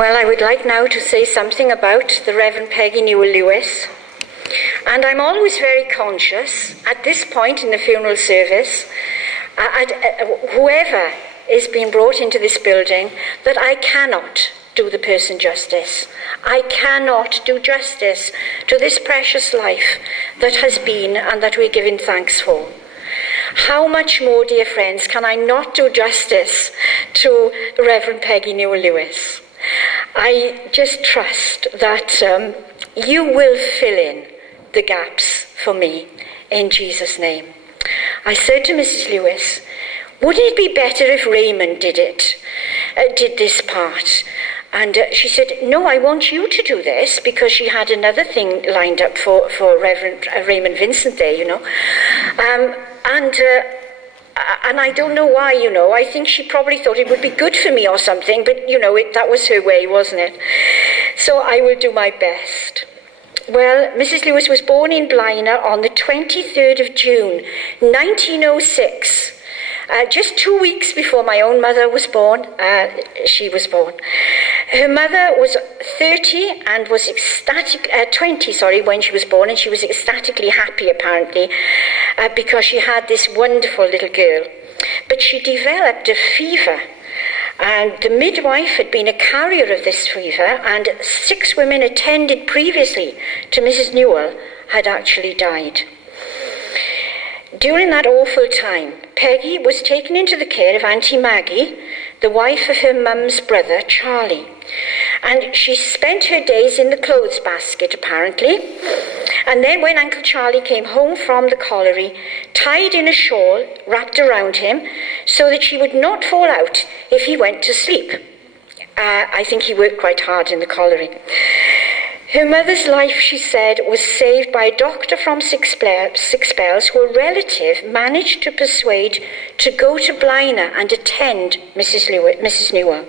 Well, I would like now to say something about the Reverend Peggy Newell Lewis. And I'm always very conscious at this point in the funeral service, whoever is being brought into this building, that I cannot do the person justice. I cannot do justice to this precious life that has been and that we're giving thanks for. How much more, dear friends, can I not do justice to the Reverend Peggy Newell Lewis? I just trust that you will fill in the gaps for me in Jesus' name. I said to Mrs. Lewis, wouldn't it be better if Raymond did this part? And she said, no, I want you to do this, because she had another thing lined up for Reverend Raymond Vincent there, you know. And I don't know why, you know. I think she probably thought it would be good for me or something, but, you know, that was her way, wasn't it? So I will do my best. Well, Mrs. Lewis was born in Blaenau on the 23rd of June, 1906. Just 2 weeks before my own mother was born, she was born. Her mother was 30 and was 20, when she was born, and she was ecstatically happy, apparently, because she had this wonderful little girl. But she developed a fever, and the midwife had been a carrier of this fever, and 6 women attended previously to Mrs. Newell had actually died. During that awful time, Peggy was taken into the care of Auntie Maggie, the wife of her mum's brother, Charlie. And she spent her days in the clothes basket, apparently. And then when Uncle Charlie came home from the colliery, tied in a shawl wrapped around him so that she would not fall out if he went to sleep. I think he worked quite hard in the colliery. Her mother's life, she said, was saved by a doctor from Six Bells who a relative managed to persuade to go to Blaenau and attend Mrs. Newell.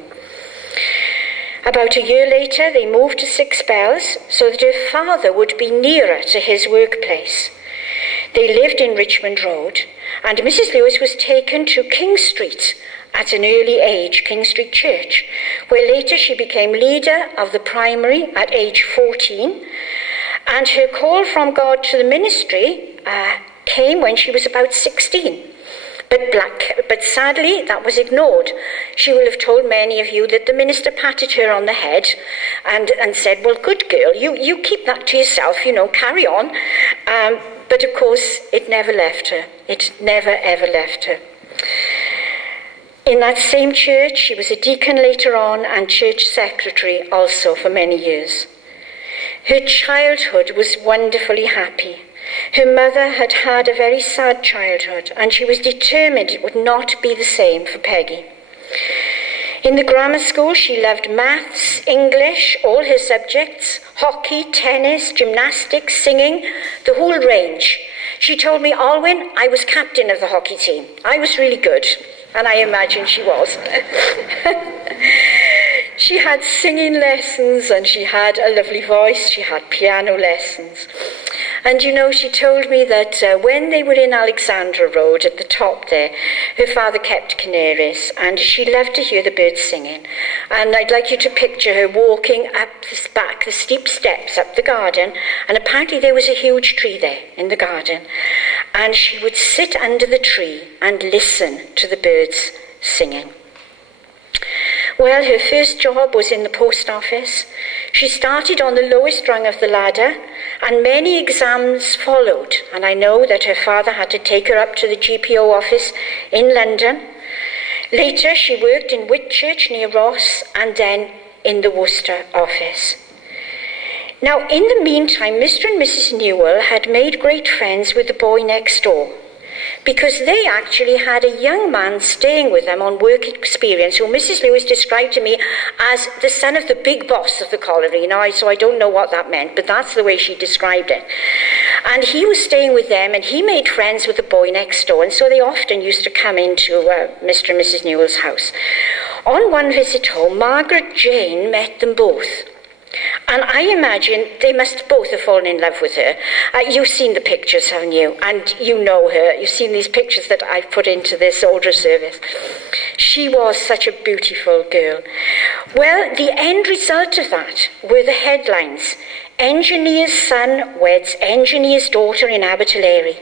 About a year later, they moved to Six Bells so that her father would be nearer to his workplace. They lived in Richmond Road, and Mrs. Lewis was taken to King Street at an early age, King Street Church, where later she became leader of the primary at age 14, and her call from God to the ministry came when she was about 16. But sadly, that was ignored. She will have told many of you that the minister patted her on the head and said, well, good girl, you keep that to yourself, you know, carry on. But of course, it never left her. It never, ever left her. In that same church, she was a deacon later on and church secretary also for many years. Her childhood was wonderfully happy. Her mother had had a very sad childhood, and she was determined it would not be the same for Peggy. In the grammar school, she loved maths, English, all her subjects, hockey, tennis, gymnastics, singing, the whole range. She told me, Alwyn, I was captain of the hockey team. I was really good, and I imagine she was. She had singing lessons, and she had a lovely voice. She had piano lessons. And, you know, she told me that when they were in Alexandra Road at the top there, her father kept canaries, and she loved to hear the birds singing. And I'd like you to picture her walking up the steep steps up the garden, and apparently there was a huge tree there in the garden. And she would sit under the tree and listen to the birds singing. Well, her first job was in the post office. She started on the lowest rung of the ladder, and many exams followed. And I know that her father had to take her up to the GPO office in London. Later, she worked in Whitchurch near Ross, and then in the Worcester office. Now, in the meantime, Mr. and Mrs. Newell had made great friends with the boy next door, because they actually had a young man staying with them on work experience who Mrs. Lewis described to me as the son of the big boss of the colliery. So I don't know what that meant, but that's the way she described it. And he was staying with them, and he made friends with the boy next door, and so they often used to come into Mr. and Mrs. Newell's house. On one visit home, Margaret Jane met them both. And I imagine they must both have fallen in love with her. You've seen the pictures, haven't you? And you know her. You've seen these pictures that I've put into this older service. She was such a beautiful girl. Well, the end result of that were the headlines: "Engineer's son weds engineer's daughter in Abertillery."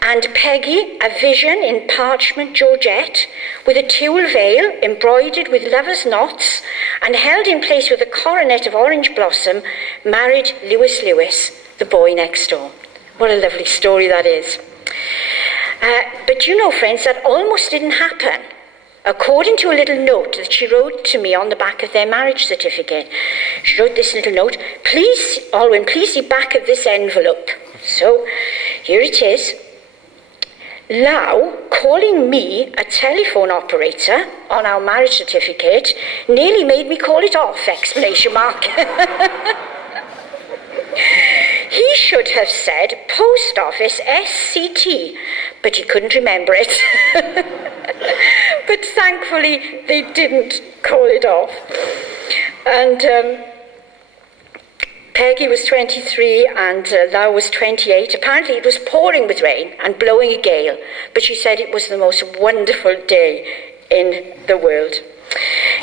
And Peggy, a vision in parchment georgette, with a tulle veil embroidered with lovers' knots and held in place with a coronet of orange blossom, married Lewis, the boy next door. What a lovely story that is. But you know, friends, that almost didn't happen. According to a little note that she wrote to me on the back of their marriage certificate, she wrote this little note: "Please, Alwyn, please see back of this envelope." So here it is. "Lau calling me a telephone operator on our marriage certificate nearly made me call it off!" Exclamation mark. He should have said Post Office SCT, but he couldn't remember it. But thankfully they didn't call it off. And Peggy was 23 and Lau was 28. Apparently it was pouring with rain and blowing a gale, but she said it was the most wonderful day in the world.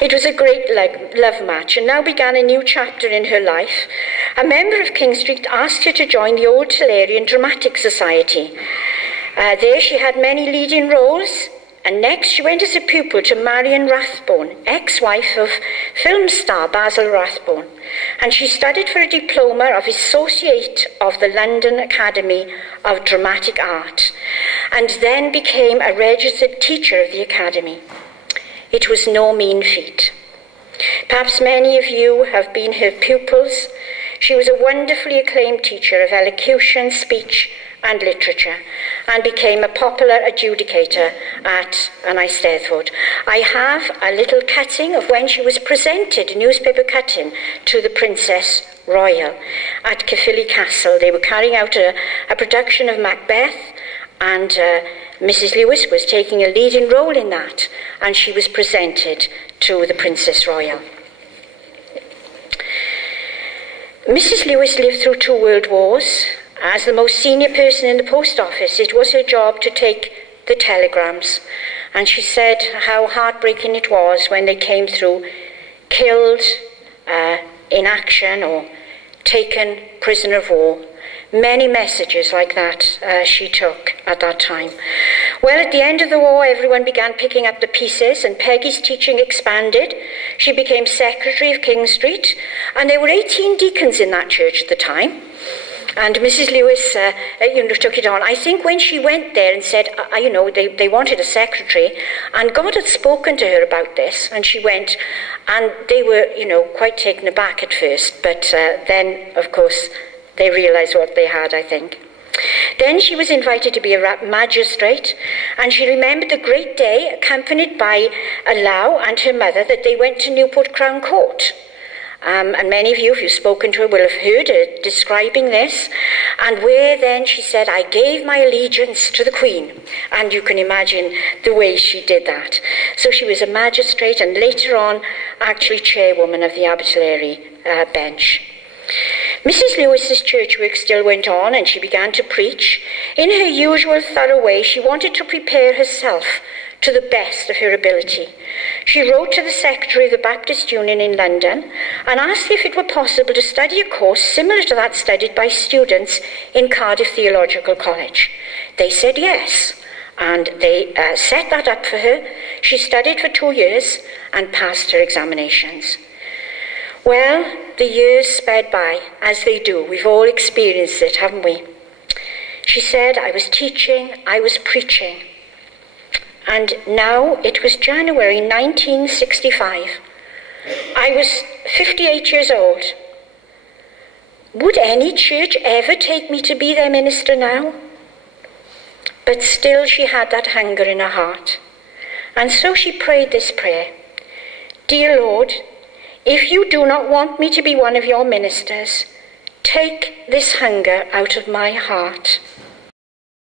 It was a great love match, and now began a new chapter in her life. A member of King Street asked her to join the Old Tillerian Dramatic Society. There she had many leading roles, and next she went as a pupil to Marion Rathbone, ex-wife of film star Basil Rathbone, and she studied for a diploma of Associate of the London Academy of Dramatic Art, and then became a registered teacher of the Academy. It was no mean feat. Perhaps many of you have been her pupils. She was a wonderfully acclaimed teacher of elocution, speech and literature, and became a popular adjudicator at an Eisteddfod. I have a little cutting of when she was presented, a newspaper cutting, to the Princess Royal at Caerphilly Castle. They were carrying out a production of Macbeth, and Mrs. Lewis was taking a leading role in that, and she was presented to the Princess Royal. Mrs. Lewis lived through 2 world wars. As the most senior person in the post office, it was her job to take the telegrams, and she said how heartbreaking it was when they came through killed in action or taken prisoner of war. Many messages like that she took at that time. Well, at the end of the war, everyone began picking up the pieces, and Peggy's teaching expanded. She became secretary of King Street, and there were 18 deacons in that church at the time. And Mrs. Lewis, took it on. I think when she went there and said, they wanted a secretary, and God had spoken to her about this, and she went, and they were, quite taken aback at first, but then, of course, they realised what they had, I think. Then she was invited to be a magistrate, and she remembered the great day, accompanied by Lau and her mother, that they went to Newport Crown Court. And many of you, if you've spoken to her, will have heard her describing this. And where then she said, "I gave my allegiance to the Queen." And you can imagine the way she did that. So she was a magistrate and later on actually chairwoman of the Abertillery bench. Mrs. Lewis's church work still went on, and she began to preach. In her usual thorough way, she wanted to prepare herself to the best of her ability. She wrote to the secretary of the Baptist Union in London and asked if it were possible to study a course similar to that studied by students in Cardiff Theological College. They said yes, and they set that up for her. She studied for 2 years and passed her examinations. Well, the years sped by, as they do. We've all experienced it, haven't we? She said, "I was teaching, I was preaching." And now it was January 1965. I was 58 years old. Would any church ever take me to be their minister now? But still she had that hunger in her heart. And so she prayed this prayer: "Dear Lord, if you do not want me to be one of your ministers, take this hunger out of my heart."